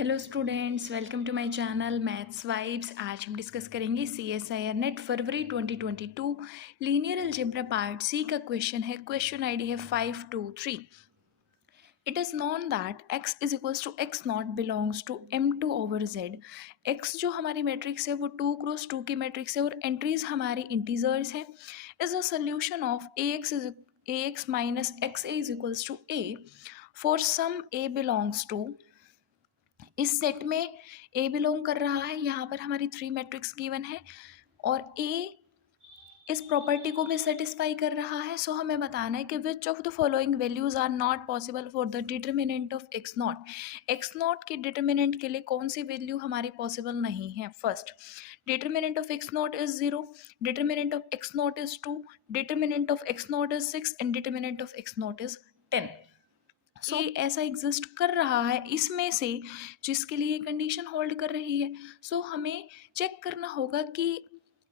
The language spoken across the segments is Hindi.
Hello students, welcome to my channel maths vibes. आज हम डिस्कस करेंगे CSIR नेट फरवरी 2022 लीनियर अलजेब्रा पार्ट सी का क्वेश्चन है। क्वेश्चन आईडी है 523। It is known that x is equals to x not belongs to M2 over z। x जो हमारी मैट्रिक्स है वो 2 क्रॉस 2 की मैट्रिक्स है और एंट्रीज हमारी इंटीजर्स हैं। Is a solution of ax minus xa is equals to a for some a belongs to. इस सेट में ए बिलोंग कर रहा है, यहाँ पर हमारी 3 मैट्रिक्स गिवन है और ए इस प्रॉपर्टी को भी सेटिस्फाई कर रहा है। सो हमें बताना है कि which of the following values are not possible for the determinant of X not. X not के डिटर्मिनेंट के लिए कौन सी वैल्यू हमारी पॉसिबल नहीं है। First, determinant of X not is 0, determinant of X not is 2, determinant of X not is 6 and determinant of X not is 10। So ऐसा एग्जिस्ट कर रहा है इसमें से जिसके लिए कंडीशन होल्ड कर रही है। सो हमें चेक करना होगा कि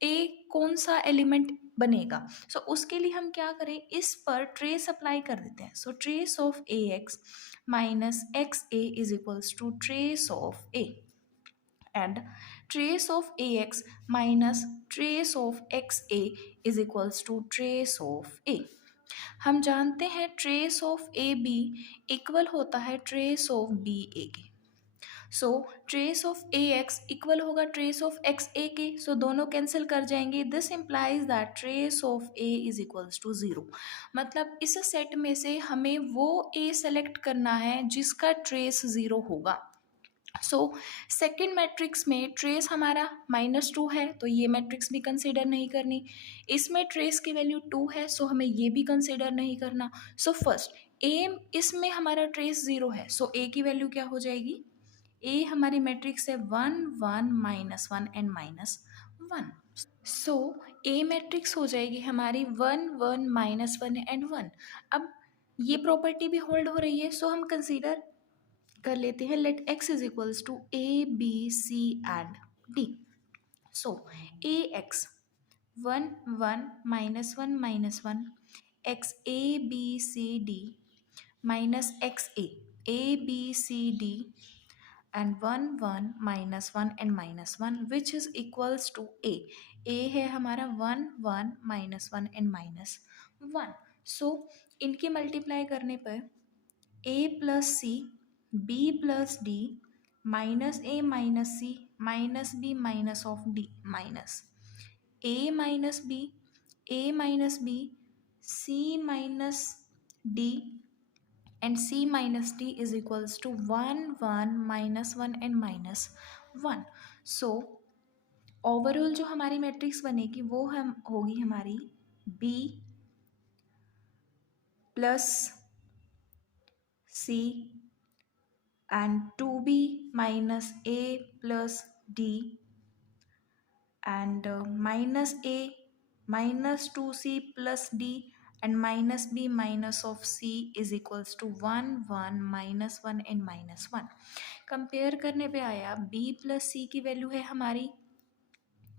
ए कौन सा एलिमेंट बनेगा। सो उसके लिए हम क्या करें, इस पर ट्रेस अप्लाई कर देते हैं। So trace of A X minus X A is equals to trace of A and trace of A X minus trace of X A is equals to trace of A. हम जानते हैं trace of A B equal होता है ट्रेस ऑफ बी ए के। So trace of A X equal होगा ट्रेस ऑफ एक्स ए के। सो दोनों कैंसिल कर जाएंगे। This implies that trace of A is equals to 0। मतलब इस सेट में से हमें वो ए सेलेक्ट करना है जिसका ट्रेस 0 होगा। सो सेकेंड मैट्रिक्स में ट्रेस हमारा -2 है तो ये मैट्रिक्स भी कंसिडर नहीं करनी। इसमें ट्रेस की वैल्यू 2 है सो हमें ये भी कंसिडर नहीं करना। सो फर्स्ट ए, इसमें हमारा ट्रेस 0 है सो ए की वैल्यू क्या हो जाएगी। ए हमारी मैट्रिक्स है 1 1 -1 एंड -1। सो ए मैट्रिक्स हो जाएगी हमारी 1 1 -1 एंड 1। अब ये प्रॉपर्टी भी होल्ड हो रही है सो हम कंसीडर कर लेते हैं। Let x is equals to A B C and D. So A X 1 1 -1 X A B C D minus X A B C D and 1 1 -1 and -1 which is equals to A है हमारा 1 1 -1 एंड -1। सो इनके मल्टीप्लाई करने पर a plus C B plus D minus A minus C minus B minus of D minus A minus B C minus D and C minus D is equals to 1 1 -1 and -1। So overall जो हमारी मैट्रिक्स बनेगी वो हम होगी हमारी B plus C and 2b minus a plus d and minus a minus 2c plus d and minus b minus of c is equals to 1 1 -1 and -1। Compare करने पे आया b प्लस c की वैल्यू है हमारी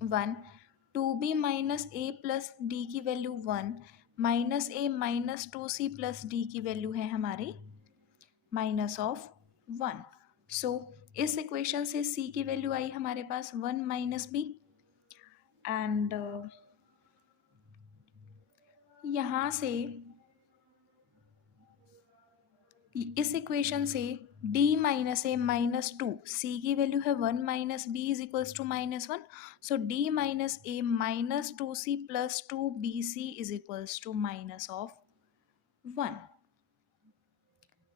1, 2b minus a plus d की value 1, minus a minus 2c plus d की वैल्यू है हमारी माइनस ऑफ 1। सो इस इक्वेशन से c की वैल्यू आई हमारे पास 1 माइनस बी एंड यहाँ से इस इक्वेशन से d minus A minus 2, C की वैल्यू है 1 minus B is equals to -1। So d minus A minus 2c प्लस 2bc is equals to minus of 1।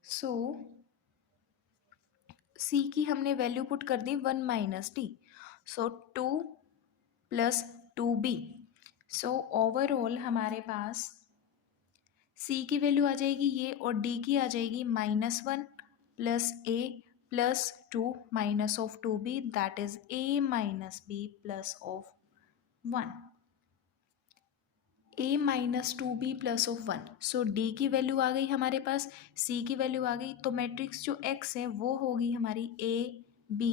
So c की हमने वैल्यू पुट कर दी 1 minus D. So 2 plus 2b। So overall हमारे पास c की वैल्यू आ जाएगी ये और d की आ जाएगी -1 plus a plus 2 minus of 2b that is a minus b plus of 1। a minus 2b plus of 1। So d की वैल्यू आ गई हमारे पास, c की वैल्यू आ गई तो मैट्रिक्स जो x है वो होगी हमारी a b,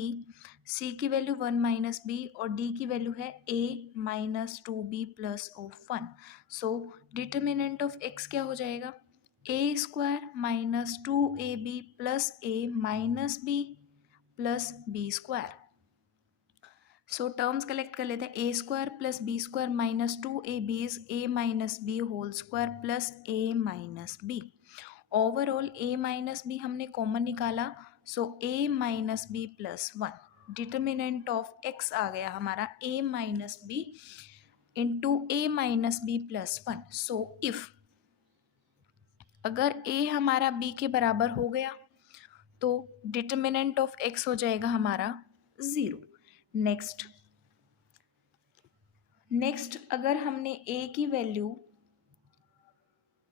c की वैल्यू 1 माइनस b और d की वैल्यू है a minus 2b plus of 1। So determinant of x क्या हो जाएगा, a square minus 2ab plus a minus b plus B square. So terms collect कर लेते हैं, A square plus B square minus 2ab is A minus B whole square plus A minus B. Overall A minus B हमने कॉमन निकाला, so A minus B plus 1। Determinant of X आ गया हमारा A minus B into A minus B plus 1। So if अगर ए हमारा बी के बराबर हो गया तो डिटर्मिनेंट ऑफ एक्स हो जाएगा हमारा 0। नेक्स्ट अगर हमने ए की वैल्यू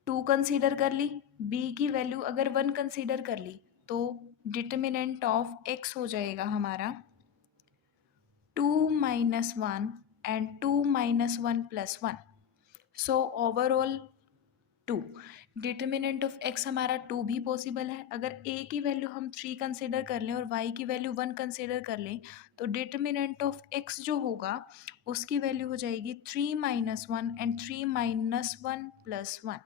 2 कंसीडर कर ली, बी की वैल्यू अगर 1 कंसीडर कर ली, तो डिटर्मिनेंट ऑफ एक्स हो जाएगा हमारा 2 minus 1 and 2 minus 1 plus 1। So overall 2। Determinant of x हमारा 2 भी पॉसिबल है। अगर ए की वैल्यू हम 3 कंसिडर कर लें और वाई की वैल्यू 1 कंसिडर कर लें, तो डिटर्मिनेंट ऑफ एक्स जो होगा उसकी वैल्यू हो जाएगी 3 minus 1 and 3 minus 1 plus 1।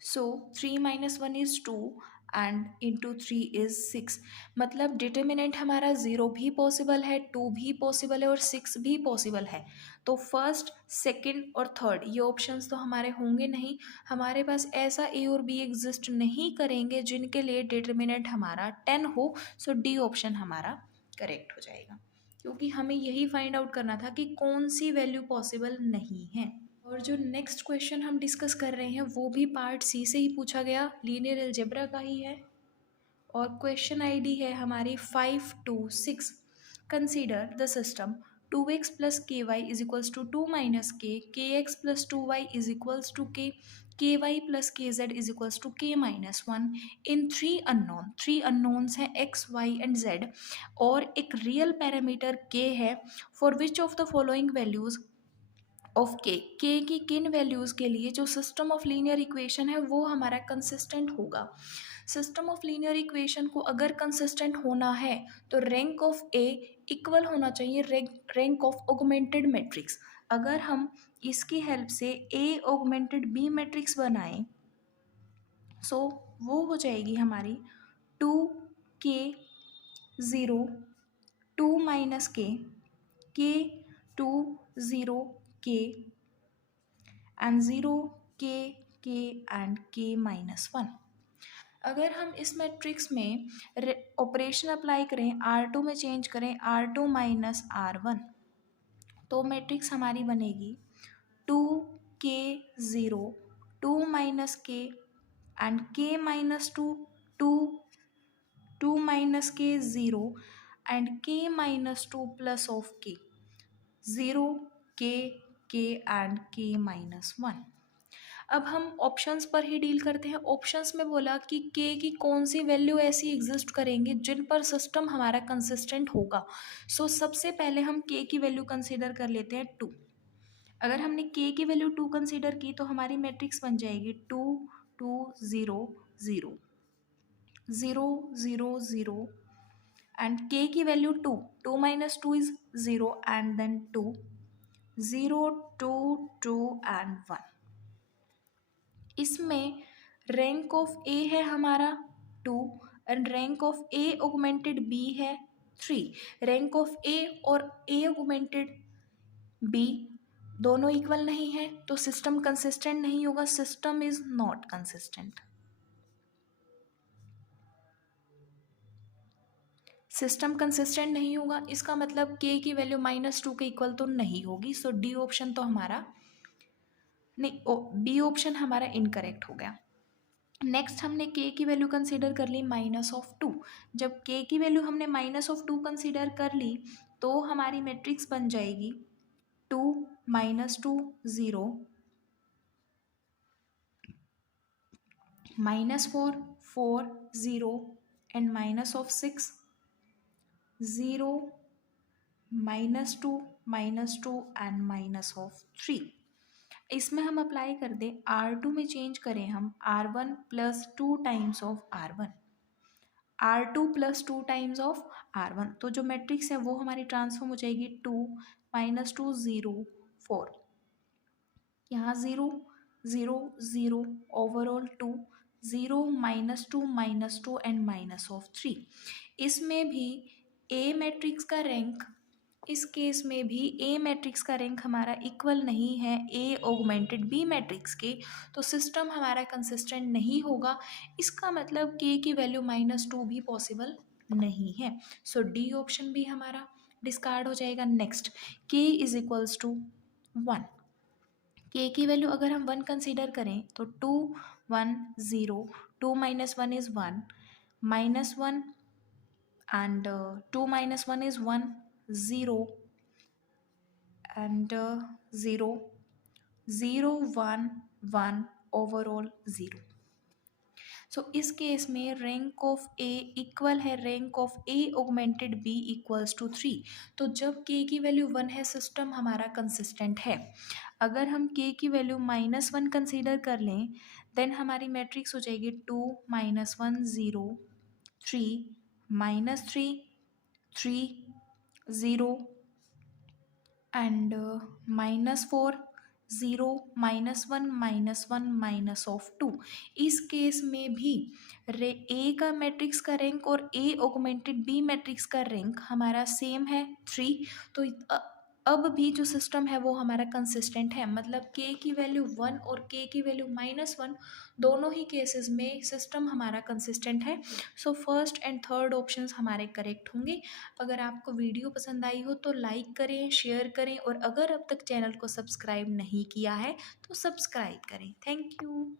So 3 minus 1 is 2 and into 3 is 6। मतलब डिटर्मिनेंट हमारा 0 भी पॉसिबल है, 2 भी पॉसिबल है और 6 भी पॉसिबल है। तो फर्स्ट, सेकंड और थर्ड ये ऑप्शंस तो हमारे होंगे नहीं। हमारे पास ऐसा ए और बी एग्जिस्ट नहीं करेंगे जिनके लिए डिटर्मिनेंट हमारा 10 हो। सो डी ऑप्शन हमारा करेक्ट हो जाएगा, क्योंकि हमें यही फाइंड आउट करना था कि कौन सी वैल्यू पॉसिबल नहीं है। और जो नेक्स्ट क्वेश्चन हम डिस्कस कर रहे हैं वो भी पार्ट सी से ही पूछा गया, लीनियर अलजेब्रा का ही है और क्वेश्चन आईडी है हमारी 526। Consider the system 2x plus K Y is equals to 2 minus K X plus 2y is equals to K Y plus K Z is equals to K minus 1 in 3 unknowns हैं x y एंड z और एक रियल पैरामीटर k है। For which of the following values of K की किन वैल्यूज़ के लिए जो सिस्टम ऑफ लीनियर इक्वेशन है वो हमारा कंसिस्टेंट होगा। सिस्टम ऑफ लीनियर इक्वेशन को अगर कंसिस्टेंट होना है तो रैंक ऑफ ए इक्वल होना चाहिए रैंक ऑफ ऑगमेंटेड मैट्रिक्स। अगर हम इसकी हेल्प से ए ऑगमेंटेड बी मैट्रिक्स बनाएं, सो वो हो जाएगी हमारी 2k 0 2 माइनस के 2 0 k and 0 k and k minus 1। अगर हम इस मैट्रिक्स में ऑपरेशन अप्लाई करें, R2 में चेंज करें R2 माइनस R1, तो मैट्रिक्स हमारी बनेगी 2k 0 2 minus k and k minus 2 2 minus k 0 and k minus 2 plus of k 0 k and k minus 1। अब हम ऑप्शंस पर ही डील करते हैं। ऑप्शंस में बोला कि k की कौन सी वैल्यू ऐसी एग्जिस्ट करेंगी जिन पर सिस्टम हमारा कंसिस्टेंट होगा। सो सबसे पहले हम k की वैल्यू कंसीडर कर लेते हैं 2। अगर हमने k की वैल्यू 2 कंसीडर की तो हमारी मैट्रिक्स बन जाएगी 2 2 0 0 0 0 0 एंड k की value 2 2 minus 2 is 0 and then 2 0 2 2 and 1। इसमें रैंक ऑफ ए है हमारा 2 and rank of A augmented B है 3। रैंक ऑफ ए और ए ऑगमेंटेड बी दोनों इक्वल नहीं है तो सिस्टम कंसिस्टेंट नहीं होगा। System is not consistent. System consistent नहीं होगा इसका मतलब के की वैल्यू -2 के इक्वल तो नहीं होगी। सो डी ऑप्शन तो हमारा नहीं, बी ऑप्शन हमारा इनकरेक्ट हो गया। नेक्स्ट हमने k की वैल्यू कंसीडर कर ली -2। जब k की वैल्यू हमने -2 कंसीडर कर ली तो हमारी मैट्रिक्स बन जाएगी 2 -2 0 -4 4 0 एंड -6 0 -2 -2 एंड -3। इसमें हम अप्लाई कर दें R2 में चेंज करें हम R1 plus 2 times of R1 R2 plus 2 times of R1, तो जो मैट्रिक्स है वो हमारी ट्रांसफॉर्म हो जाएगी 2 -2 0 4। यहाँ 0 0 0 ओवरऑल 2 0, -2 एंड -3। इसमें भी ए मैट्रिक्स का रैंक, इस केस में भी ए मैट्रिक्स का रैंक हमारा इक्वल नहीं है ए ऑगमेंटेड बी मैट्रिक्स के, तो सिस्टम हमारा कंसिस्टेंट नहीं होगा। इसका मतलब के की वैल्यू -2 भी पॉसिबल नहीं है। सो डी ऑप्शन भी हमारा डिस्कार्ड हो जाएगा। नेक्स्ट, के इज इक्वल्स टू 1। के की वैल्यू अगर हम 1 कंसीडर करें तो 2 1 0, 2 - 1 is 1, -1 and 2 - 1 is 1, 0 and 0, 0 1 1, overall 0। So इस केस में रैंक ऑफ ए इक्वल है rank of A augmented B equals to 3। तो जब के की वैल्यू 1 है सिस्टम हमारा कंसिस्टेंट है। अगर हम के की वैल्यू -1 कंसीडर कर लें देन हमारी मैट्रिक्स हो जाएगी 2 -1 0, 3 -3 3 0 and -4 0 -1 -2। इस केस में भी ए का मैट्रिक्स का रैंक और ए ऑगमेंटेड बी मैट्रिक्स का रैंक हमारा सेम है 3। तो अब भी जो सिस्टम है वो हमारा कंसिस्टेंट है, मतलब के की वैल्यू 1 और के की वैल्यू -1 दोनों ही केसेस में सिस्टम हमारा कंसिस्टेंट है। So first and third options हमारे करेक्ट होंगे। अगर आपको वीडियो पसंद आई हो तो लाइक करें, शेयर करें और अगर अब तक चैनल को सब्सक्राइब नहीं किया है तो सब्सक्राइब करें। Thank you.